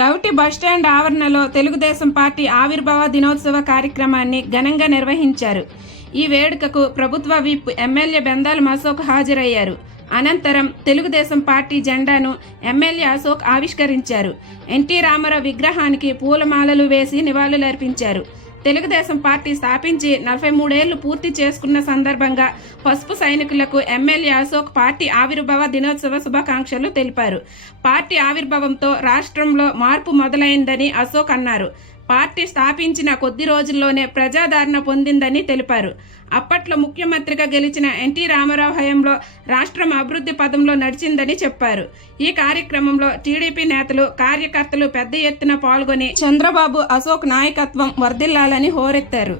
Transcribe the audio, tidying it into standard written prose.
Kaviti bus stand ఆవరణలో Telugu Desam party ఆవిర్భావ దినోత్సవ కార్యక్రమాన్ని ఘనంగా నిర్వహించారు. ఈ వేడుకకు ప్రభుత్వ విప్ ఎమ్మెల్యే బెందాల అశోక్ హాజరయ్యారు. అనంతరం తెలుగుదేశం పార్టీ జెండాను ఎమ్మెల్యే అశోక్ ఆవిష్కరించారు. ఎన్టీ రామారావు విగ్రహానికి పూలమాలలు వేసి నివాళులర్పించారు. తెలుగుదేశం పార్టీ స్థాపించి 43 ఏళ్లు పూర్తి చేసుకున్న సందర్భంగా పసుపు సైనికులకు ఎమ్మెల్యే అశోక్ పార్టీ ఆవిర్భావ దినోత్సవ శుభాకాంక్షలు తెలిపారు. పార్టీ ఆవిర్భావంతో రాష్ట్రంలో మార్పు మొదలైందని అశోక్ అన్నారు. పార్టీ స్థాపించిన కొద్ది రోజుల్లోనే ప్రజాదరణ పొందిందని తెలిపారు. అప్పట్లో ముఖ్యమంత్రిగా గెలిచిన ఎన్టీ రామారావు హయాంలో రాష్ట్రం అభివృద్ధి పదంలో నడిచిందని చెప్పారు. ఈ కార్యక్రమంలో టీడీపీ నేతలు, కార్యకర్తలు పెద్ద ఎత్తున పాల్గొని చంద్రబాబు, అశోక్ నాయకత్వం వర్ధిల్లాలని హోరెత్తారు.